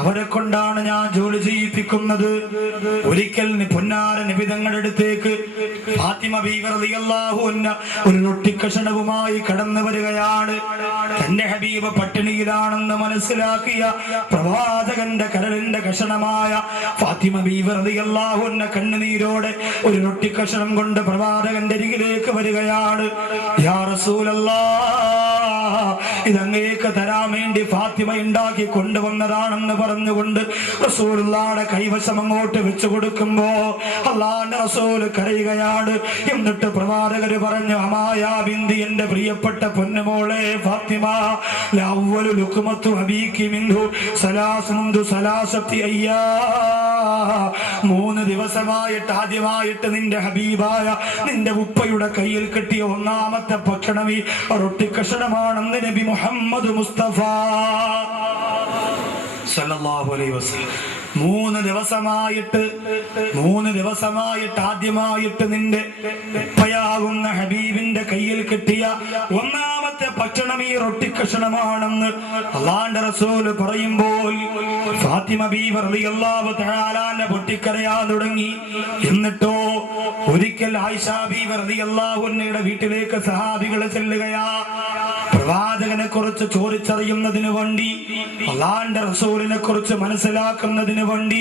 അവരെ കൊണ്ടാണ് ഞാൻ ജോലി ചെയ്യിപ്പിക്കുന്നത്. ഒരിക്കൽ പൊന്നാര നബി തങ്ങളുടെ അടുത്തേക്ക് ഫാത്തിമ ബീവി റളിയല്ലാഹു അൻഹ ഒരു റൊട്ടിക്കഷണവുമായി കടന്നു വരികയാണ്. തന്റെ ഹബീബ് പട്ടിണിയിലാണെന്ന് മനസ്സിലാക്കിയ പ്രവാചകന്റെ കരളിന്റെ കഷണമായ ഫാത്തിമ ബീവി റളിയല്ലാഹു അൻഹ കണ്ണുനീരോടെ ഒരു റൊട്ടിക്കഷണം കൊണ്ട് പ്രവാചകന്റെ അരികിലേക്ക് വരികയാണ്. യാ റസൂലല്ലാഹ്, ഇതങ്ങേക്ക് തരാൻ വേണ്ടി ഫാത്തിമ ഉണ്ടാക്കി കൊണ്ടുവന്നതാണെന്ന് പറഞ്ഞുകൊണ്ട് റസൂലുള്ളാഹിയുടെ കൈവശം അങ്ങോട്ട് വെച്ചു കൊടുക്കുമ്പോ അല്ലാഹുവിന്റെ റസൂൽ കരയുകയാണ്. എന്നിട്ട് പ്രവാചകര് പറഞ്ഞു, അമായാ ബിന്തി, എന്റെ പ്രിയപ്പെട്ട പൊന്നുമോളെ ഫാത്തിമ, ലഅവ്വലു ലുഖ്മത്തു അബീകി മിൻഹു സലാസുന്ദു സലാസത്തി അയ്യാ, 3 ദിവസമായിട്ട് ആദ്യമായിട്ട് നിന്റെ ഹബീബായ നിന്റെ ഉപ്പയുടെ കയ്യിൽ കിട്ടിയ ഒന്നാമത്തെ ഭക്ഷണം ഈ റൊട്ടിക്കഷണമാണെന്ന് നബി മുഹമ്മദ് മുസ്തഫ സല്ലല്ലാഹു അലൈഹി വസല്ലം 3 ദിവസമായിട്ട് ആദ്യമായിട്ട് നിന്റെ ഉപ്പയാകുന്ന ഹബീബിന്റെ കയ്യിൽ കിട്ടിയ ഒന്നാമത്തെ ഭക്ഷണം ഈ റൊട്ടിക്കഷണമാണെന്ന് അല്ലാഹുവിന്റെ റസൂല് പറയുമ്പോൾ ഫാത്തിമ ബീവി റളിയല്ലാഹു തആല അൻഹ പൊട്ടിക്കരയാൻ തുടങ്ങി. എന്നിട്ടോ ഒരിക്കൽ ആയിഷ ബീവി റളിയല്ലാഹു അൻഹയുടെ വീട്ടിലേക്ക് സഹാബികൾ ചെല്ലുകയാ. പ്രവാചകനെ കുറിച്ച് ചോദിച്ചറിയുന്നതിന് വേണ്ടി, അല്ലാഹുവിന്റെ റസൂലിനെ കുറിച്ച് മനസ്സിലാക്കുന്നതിന് വേണ്ടി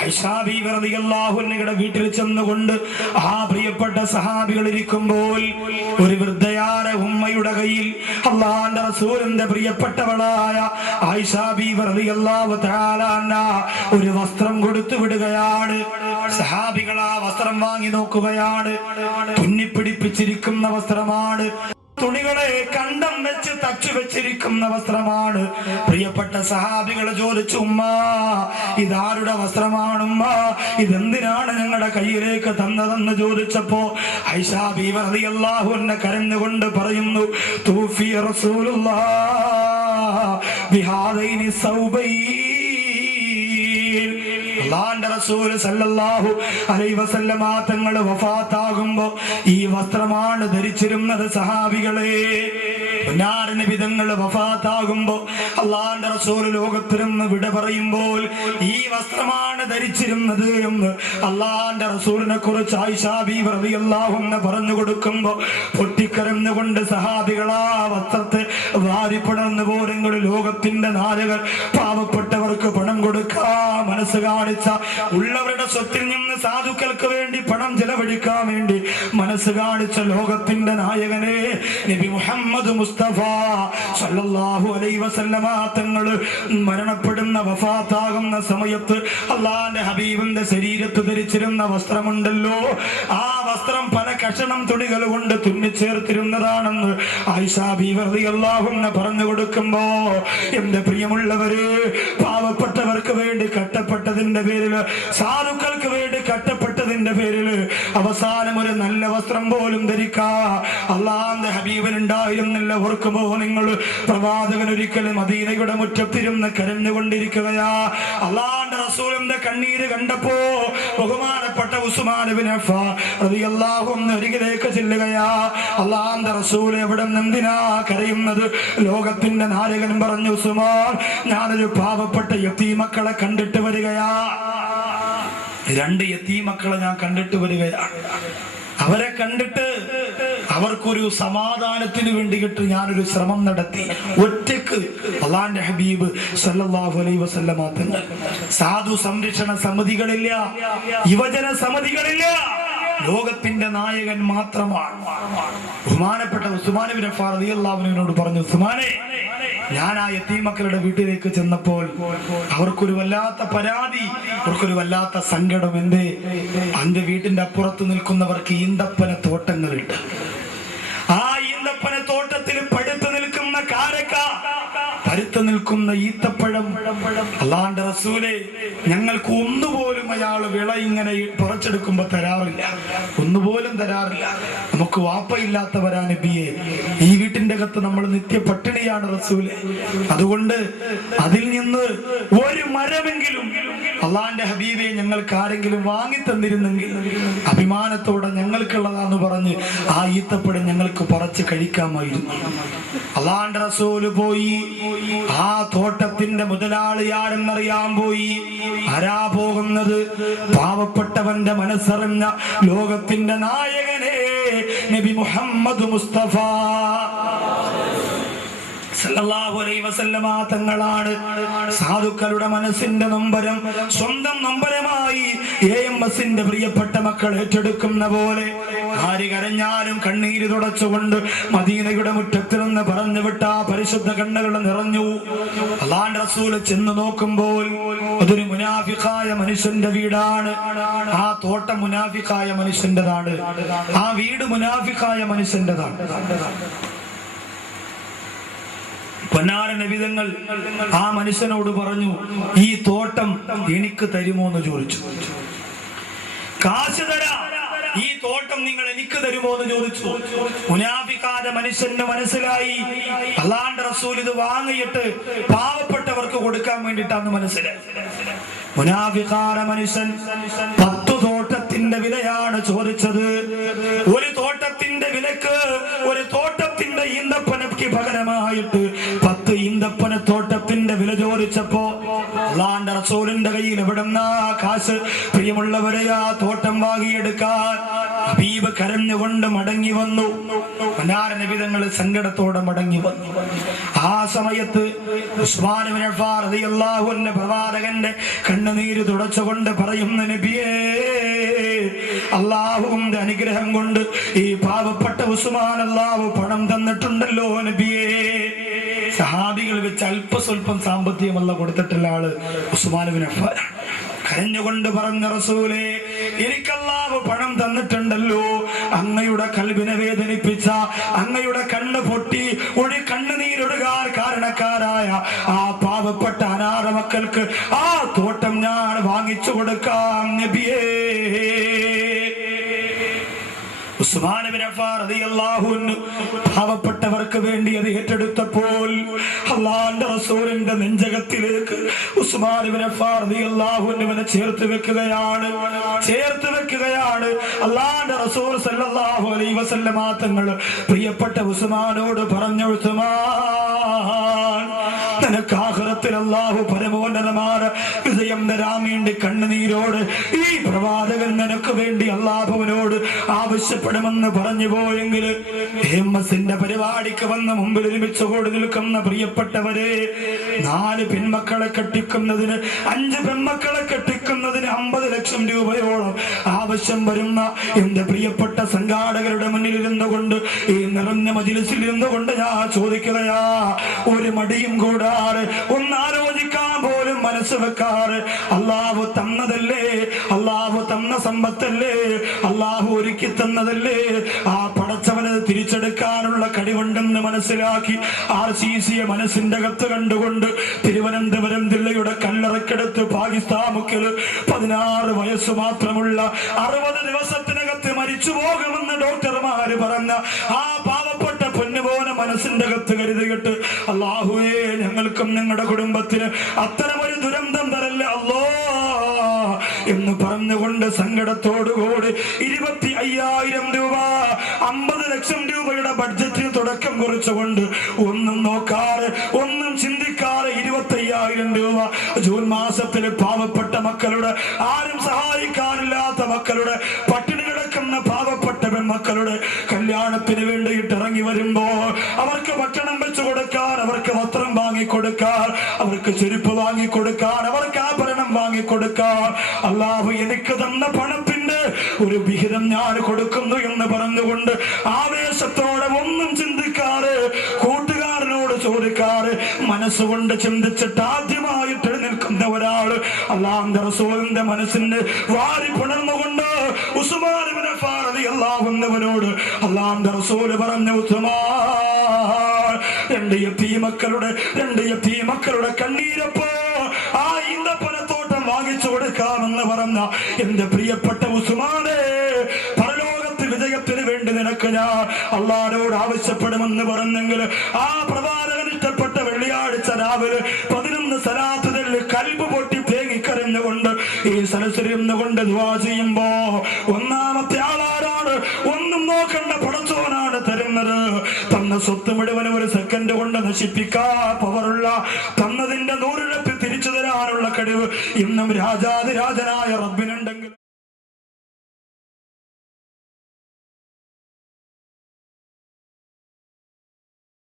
ആയിഷ ബീവി റളിയല്ലാഹു അൻഹയുടെ വീട്ടിൽ ചെന്നുകൊണ്ട് ആ പ്രിയപ്പെട്ട സഹാബികൾ ഇരിക്കുമ്പോൾ ഒരു വൃദ്ധയായ ഉമ്മയുടെ കയ്യിൽ അല്ലാഹുവിന്റെ റസൂലിന്റെ പ്രിയപ്പെട്ടവളായ ആയിഷ ബീവി റളിയല്ലാഹു തആല അൻഹ ഒരു വസ്ത്രം കൊടുത്തു വിടുകയാണ്. സഹാബികൾ ആ വസ്ത്രം വാങ്ങി നോക്കുകയാണ്. തുന്നിപ്പിടിപ്പിച്ചിരിക്കുന്ന വസ്ത്രമാണ്, തുണികളെ കണ്ടം വെച്ച് തച്ചു വെച്ചിരിക്കുന്ന വസ്ത്രമാണ്. പ്രിയപ്പെട്ട സഹാബികൾ ചോദിച്ചു, ഉമ്മ ഇതാരുടെ വസ്ത്രമാണ് ഉമ്മ, ഇതെന്തിനാണ് ഞങ്ങളുടെ കയ്യിലേക്ക് തന്നതെന്ന് ചോദിച്ചപ്പോ ആയിഷ ബീവി റളിയല്ലാഹു അൻഹ കരഞ്ഞുകൊണ്ട് പറയുന്നു, തൂഫിയ റസൂലുള്ളാഹ് ബിഹാദൈനി സൗബൈൻ, അല്ലാഹുവിന്റെ റസൂൽ സല്ലല്ലാഹു അലൈഹി വസല്ലമ തങ്ങൾ വഫാത്താകുമ്പോ ഈ വസ്ത്രമാണ് ധരിച്ചിരുന്നത്. സഹാബികളെ, നബി തങ്ങൾ വഫാത്താകുമ്പോ അല്ലാഹുവിന്റെ റസൂൽ ലോകത്തിൽ നിന്ന് വിട പറയുമ്പോൾ ഈ വസ്ത്രമാണ് ധരിച്ചിരുന്നത് എന്ന് അല്ലാഹുവിന്റെ റസൂലിനെ കുറിച്ച് ആയിഷ ബീവി റളിയല്ലാഹു അൻഹ പറഞ്ഞു കൊടുക്കുമ്പോ പൊട്ടിക്കരഞ്ഞുകൊണ്ട് സഹാബികൾ ആ വസ്ത്രത്തെ വാരിപ്പടർന്നു പോരെങ്കിൽ ലോകത്തിന്റെ നാലുകൾ പാവപ്പെട്ടവർക്ക് പണം കൊടുക്കാ മനസ്സ് കാണിച്ച, ഉള്ളവരുടെ സ്വത്തിൽ നിന്ന് സാധുക്കൾക്ക് വേണ്ടി പണം ചെലവഴിക്കാൻ വേണ്ടി മനസ്സ് കാണിച്ച ലോകത്തിന്റെ നായകനെ നബി മുഹമ്മദ് മുസ്തഫ സല്ലല്ലാഹു അലൈഹി വസല്ലമ തങ്ങൾ മരണപ്പെടുന്ന വഫാത്താകുന്ന സമയത്ത് അല്ലാഹുവിന്റെ ഹബീബിന്റെ ശരീരത്ത് ധരിച്ചിരുന്ന വസ്ത്രമുണ്ടല്ലോ, ആ വസ്ത്രം പല കഷണം തുണികൾ കൊണ്ട് തുന്നിച്ചേർത്തിരുന്നതാണെന്ന് ആയിഷ ബീവി റളിയല്ലാഹു അൻഹ പറഞ്ഞു കൊടുക്കുമ്പോ, എന്റെ പ്രിയമുള്ളവര്, പാവപ്പെട്ടവർക്ക് വേണ്ടി കട്ടപ്പെട്ടതിന്റെ പേരില്, സാധുക്കൾക്ക് വേണ്ടി കട്ടപ്പെട്ടതിന്റെ പേരില് അവസാനം ഒരു നല്ല വസ്ത്രം പോലും ധരിക്കാ അല്ലാഹുവിന്റെ ഹബീബിനുണ്ടായിരുന്നില്ല. ഓർക്കുമ്പോ നിങ്ങൾ പ്രവാചകൻ ഒരിക്കലും മദീനയുടെ മുറ്റത്തിരുന്ന് കരഞ്ഞുകൊണ്ടിരിക്കുകയാ. അല്ലാഹുവിന്റെ റസൂലിന്റെ കണ്ണീര് കണ്ടപ്പോ ബഹുമാനപ്പെട്ട ഉസ്മാൻ ഇബ്നു അഫ്ഫാൻ റളിയല്ലാഹു അൻഹു അരികിലേക്ക് ചെല്ലുകയാ. അല്ലാഹുവിന്റെ റസൂൽ എവിടെ എന്തിനാ കരയുന്നത്? ലോകത്തിന്റെ നായകൻ പറഞ്ഞു, ഉസ്മാൻ, ഞാനൊരു പാവപ്പെട്ട യതീമക്കളെ കണ്ടിട്ട് വരികയാ. 2 യതീമക്കളെ ഞാൻ കണ്ടിട്ട് വരികയാണ്. അവരെ കണ്ടിട്ട് അവർക്കൊരു സമാധാനത്തിന് വേണ്ടിയിട്ട് ഞാനൊരു ശ്രമം നടത്തി. ഒറ്റക്ക് അല്ലാഹുവിന്റെ ഹബീബ് സല്ലല്ലാഹു അലൈഹി വസല്ലമ തങ്ങൾ, സാധു സംരക്ഷണ സമിതികളില്ല, യുവജന സമിതികളില്ല, ലോകത്തിന്റെ നായകൻ മാത്രമാണ്. ബഹുമാനപ്പെട്ട ഉസ്മാൻ ഇബ്നു അഫ്ഫാൻ റളിയല്ലാഹു അൻഹുവിനോട് പറഞ്ഞു, ഉസ്മാനെ, ഞാൻ ആ യതീമക്കളുടെ വീട്ടിലേക്ക് ചെന്നപ്പോൾ അവർക്കൊരു വല്ലാത്ത പരാതി, അവർക്കൊരു വല്ലാത്ത സങ്കടം. എന്റെ വീട്ടിന്റെ അപ്പുറത്ത് നിൽക്കുന്നവർക്ക് ഈന്തപ്പന തോട്ടങ്ങളുണ്ട്. ആ ഈന്തപ്പന തോട്ടത്തിൽ പഴുത്തു നിൽക്കുന്ന കാരക്ക, പഴുത്തു നിൽക്കുന്ന ഈത്തപ്പഴം, അല്ലാഹുവിന്റെ റസൂലേ, ഞങ്ങൾക്ക് ഒന്നുപോലും അയാൾ വിള ഇങ്ങനെ പറിച്ചെടുക്കുമ്പോ തരാറില്ല, ഒന്നുപോലും തരാറില്ല. നമുക്ക് വാപ്പയില്ലാത്തവരാ നബിയെ, ഈ വീട്ടിന്റെ അകത്ത് നമ്മൾ നിത്യ പട്ടിണിയാണ് റസൂലേ. അതുകൊണ്ട് അതിൽ നിന്ന് ഒരു മരമെങ്കിലും അള്ളാന്റെ ഹബീബെ ഞങ്ങൾക്ക് ആരെങ്കിലും വാങ്ങി തന്നിരുന്നെങ്കിൽ അഭിമാനത്തോടെ ഞങ്ങൾക്കുള്ളതാന്ന് പറഞ്ഞ് ആ ഈത്തപ്പഴം ഞങ്ങൾക്ക് പറിച്ച് കഴിക്കാമായിരുന്നു. അള്ളാന്റെ റസൂല് പോയി ആ തോട്ടത്തിന്റെ മുതലാളിയാരെന്നറിയാൻ പോയി. ആരാ പോകുന്നത്? പാവപ്പെട്ടവന്റെ മനസ്സറിഞ്ഞ ലോകത്തിന്റെ നായകനെ നബി മുഹമ്മദ് മുസ്തഫ സല്ലല്ലാഹു അലൈഹി വസല്ലമ തങ്ങളാണ്. സാധുക്കളുടെ മനസ്സിന്റെ നൊമ്പരം സ്വന്തം നൊമ്പരമായി AMSന്റെ പ്രിയപ്പെട്ട മക്കൾ ഏറ്റെടുക്കുന്ന പോലെ ആര് കരഞ്ഞാലും കണ്ണീര് തുടച്ചുകൊണ്ട് മദീനയുടെ മുറ്റത്തിൽ നിന്ന് പറഞ്ഞു വിട്ട പരിശുദ്ധ കണ്ണുകൾ നിറഞ്ഞു. അല്ലാഹുവിന്റെ റസൂൽ ചെന്ന് നോക്കുമ്പോൾ അതൊരു മുനാഫിഖായ മനുഷ്യന്റെ വീടാണ്. ആ തോട്ടം മുനാഫിഖായ മനുഷ്യന്റെതാണ്. ആ വീട് മുനാഫിഖായ മനുഷ്യന്റെതാണ്. പൊന്നാര നബിതങ്ങൾ ആ മനുഷ്യനോട് പറഞ്ഞു, ഈ തോട്ടം എനിക്ക് തരുമോ എന്ന് ചോദിച്ചു. കാശ് തരാം, ഈ തോട്ടം നിങ്ങൾ എനിക്ക് തരുമോ എന്ന് ചോദിച്ചു. മുനാഫിഖായ മനുഷ്യന് മനസ്സിലായി അല്ലാഹുവിന്റെ റസൂൽ ഇത് വാങ്ങിയിട്ട് പാവപ്പെട്ടവർക്ക് കൊടുക്കാൻ വേണ്ടിയിട്ടാണ് മനസ്സിലായി. മുനാഫിഖായ മനുഷ്യൻ 10 തോട്ടത്തിന്റെ വിലയാണ് ചോദിച്ചത്. ഒരു തോട്ടത്തിന്റെ വിലക്ക് ഒരു തോട്ടത്തിന്റെ ഈന്തപ്പനയ്ക്ക് പകരമായിട്ട് 10 ഈന്തപ്പന തോട്ടത്തിന്റെ വില ചോദിച്ചപ്പോ അല്ലാഹുവിന്റെ റസൂലിന്റെ കയ്യിൽ എവിടെന്നാ കാശ്? പ്രിയമുള്ളവരെ, ആ തോട്ടം വാങ്ങിയെടുക്കാൻ ഹബീബ് കരഞ്ഞുകൊണ്ട് മടങ്ങി വന്നു. നബിതങ്ങൾ സങ്കടത്തോടെ മടങ്ങി വന്നു. ആ സമയത്ത് ഉസ്മാൻ ഇബ്നു അഫ്ഫാൻ റളിയല്ലാഹു അൻഹു പ്രവാചകന്റെ കണ്ണുനീര് തുടച്ചുകൊണ്ട് പറയുന്ന, നബിയേ, അല്ലാഹുവിന്റെ അനുഗ്രഹം കൊണ്ട് ഈ പാവപ്പെട്ട ഉസ്മാൻ അല്ലാഹു പണം തന്നിട്ടുണ്ടല്ലോ നബിയേ. സഹാബികൾ വെച്ച് അല്പസ്വല്പം സാമ്പത്തികമല്ല കൊടുത്തിട്ടുള്ള ആള് ഉസ്മാൻ ഇബ്നു അഫ്ഫാൻ. കരഞ്ഞുകൊണ്ട് പറഞ്ഞ റസൂലേ, എനിക്ക് അല്ലാഹു പണം തന്നിട്ടുണ്ടല്ലോ. അങ്ങയുടെ കൽബിനെ വേദനിപ്പിച്ച, അങ്ങയുടെ കണ്ണ് പൊട്ടി ഒരു കണ്ണുനീരൊടുകാർ കാരണക്കാരായ ആ പാവപ്പെട്ട അനാഥ മക്കൾക്ക് ആ തോട്ടം ഞാൻ വാങ്ങിച്ചു കൊടുക്കാം നബിയേ. ഉസ്മാൻ ഇബ്നു അഫ്ഫാൻ റളിയല്ലാഹു അൻഹു പാവപ്പെട്ടവർക്ക് വേണ്ടി അത് ഏറ്റെടുത്തപ്പോൾ അല്ലാഹുവിന്റെ റസൂലിന്റെ നെഞ്ചകത്തിലേക്ക് ഉസ്മാൻ ഇബ്നു അഫ്ഫാൻ റളിയല്ലാഹു അൻഹുവിനെ ചേർത്ത് വെക്കുകയാണ്. അല്ലാഹുവിന്റെ റസൂൽ സല്ലല്ലാഹു അലൈഹി വസല്ലമ തങ്ങൾ പ്രിയപ്പെട്ട ഉസ്മാനോട് പറഞ്ഞു, ഉസ്മാൻ, നിനക്ക് ആഖിറത്തിൽ അല്ലാഹു പരമോന്നതമായ വിജയം തരാൻ വേണ്ടി കണ്ണുനീരോട് ഈ പ്രവാചകൻ നിനക്ക് വേണ്ടി അല്ലാഹുവിനോട് ആവശ്യപ്പെടുമെന്ന് പറഞ്ഞു പോയെങ്കിൽ AMSന്റെ പരിപാടിക്ക് വന്ന് മുമ്പിൽ ഒരുമിച്ച് കൂടി നിൽക്കുന്ന പ്രിയപ്പെട്ടവരെ, 4 പെൺമക്കളെ കെട്ടിക്കുന്നതിന് 5 പെൺമക്കളെ കെട്ടിക്കുന്നതിന് 50 ലക്ഷം രൂപയോളം ആവശ്യം വരുന്ന എന്റെ പ്രിയപ്പെട്ട സംഘാടകരുടെ മുന്നിൽ ഇരുന്നുകൊണ്ട് ഈ നിറഞ്ഞ മജ്‌ലിസിൽ ഇരുന്നുകൊണ്ട് ഞാൻ ചോദിക്കുകയാ, ഒരു മടിയും കൂടാതെ ഒന്നാലോചിക്കാൻ പോലും മനസ്സ് വെക്കാറ് അല്ലാഹു തന്നതല്ലേ, അല്ലാഹു തന്ന സമ്പത്തല്ലേ, അല്ലാഹു ഒരുക്കി തന്നതല്ലേ, ആ പടച്ചവന് തിരിച്ചെടുക്കാനുള്ള കഴിവുണ്ടെന്ന് മനസ്സിലാക്കി RCCയെ മനസ്സിന്റെ അകത്ത് കണ്ടുകൊണ്ട് തിരുവനന്തപുരം ജില്ലയുടെ കല്ലറക്കടുത്ത് പാകിസ്ഥാൻ മുക്കിൽ 16 വയസ്സ് മാത്രമുള്ള 60 ദിവസത്തിനകത്ത് മരിച്ചു പോകുമെന്ന് ഡോക്ടർമാര് പറഞ്ഞ ആ പാവപ്പെട്ട പൊന്നുപോലെ മനസ്സിന്റെ അകത്ത് കരുതിയിട്ട്, അല്ലാഹുവേ, ഞങ്ങൾക്കും ഞങ്ങളുടെ കുടുംബത്തിന് അത്തരമൊരു ദുരന്തം തരല്ലേ അല്ലാ എന്ന് പറഞ്ഞുകൊണ്ട് സങ്കടത്തോടുകൂടി 25,000 രൂപ 50 ലക്ഷം രൂപയുടെ ബഡ്ജറ്റിന് തുടക്കം കുറിച്ചുകൊണ്ട് ഒന്നും നോക്കാറ് ഒന്നും ചിന്തിക്കാറ് 25,000 രൂപ ജൂൺ മാസത്തിൽ പാവപ്പെട്ട മക്കളുടെ, ആരും സഹായിക്കാനില്ലാത്ത മക്കളുടെ, പട്ടിണി കിടക്കുന്ന പാവപ്പെട്ട പെൺമക്കളുടെ കല്യാണത്തിന് വേണ്ടിയിട്ട് ഇറങ്ങി വരുമ്പോ അവർക്ക് ഭക്ഷണം വെച്ചു കൊടുക്കാൻ, അവർക്ക് വസ്ത്രം വാങ്ങിക്കൊടുക്കാൻ, അവർക്ക് ചെരുപ്പ് വാങ്ങിക്കൊടുക്കാൻ, അവർക്ക് ആഭരണം വാങ്ങിക്കൊടുക്കാൻ അല്ലാഹു എനിക്ക് തന്ന പണത്തിന്റെ ഒരു വിഹിതം ഞാൻ കൊടുക്കുന്നു എന്ന് പറഞ്ഞുകൊണ്ട് ആവേശത്തോടെ ഒന്നും ചിന്തിക്കാറ്, കൂട്ടുകാരനോട് ചോദിക്കാറ്, മനസ്സുകൊണ്ട് ചിന്തിച്ചിട്ട് ആദ്യമായിട്ട് എഴുന്നേൽക്കുന്ന ഒരാള് അല്ലാഹുവിന്റെ റസൂലിന്റെ മനസ്സിന്റെ വാരി പുണർന്നുകൊണ്ട് ഉസ്മാൻ ഇബ്നു അഫ്ഫാൻ റളിയല്ലാഹു അൻഹുവിനോട് അല്ലാഹുവിന്റെ റസൂൽ പറഞ്ഞു, ഉസ്മാൻ, 2 യതീമക്കളുടെ കണ്ണീരപ്പോ ആ ഈന്തപ്പനത്തോട്ടം വാങ്ങിച്ചു കൊടുക്കാമെന്ന് പറഞ്ഞ എന്റെ പ്രിയപ്പെട്ട ഉസ്മാനെ, പരലോകത്ത് വിജയത്തിന് വേണ്ടി നിനക്ക് ഞാൻ അല്ലാഹുവോട് ആവശ്യപ്പെടുമെന്ന് പറഞ്ഞെങ്കിൽ ആ പ്രവാചകൻ ഇഷ്ടപ്പെട്ട വെള്ളിയാഴ്ച രാവിലെ 11 സലാത്ത് ചൊല്ലി കൽബ് പൊട്ടി തേങ്ങിക്കരഞ്ഞുകൊണ്ട് ഈ സലസരിന്നുകൊണ്ട് ദുആ ചെയ്യുമ്പോ ഒന്നാമത്തെ ആളാരാണ്? ഒന്നും നോക്കണ്ട, പടച്ചോനാണ് തരുന്നത്. തന്ന തന്ന സ്വത്ത് മുഴുവനും ഒരു സെക്കൻഡ് കൊണ്ട് നശിപ്പിക്കാൻ പവറുള്ള, തന്നതിന്റെ 100 ഇരട്ടി തിരിച്ചു തരാനുള്ള കഴിവ് ഇന്നും രാജാതിരാജനായ റബ്ബിനുണ്ടെങ്കിൽ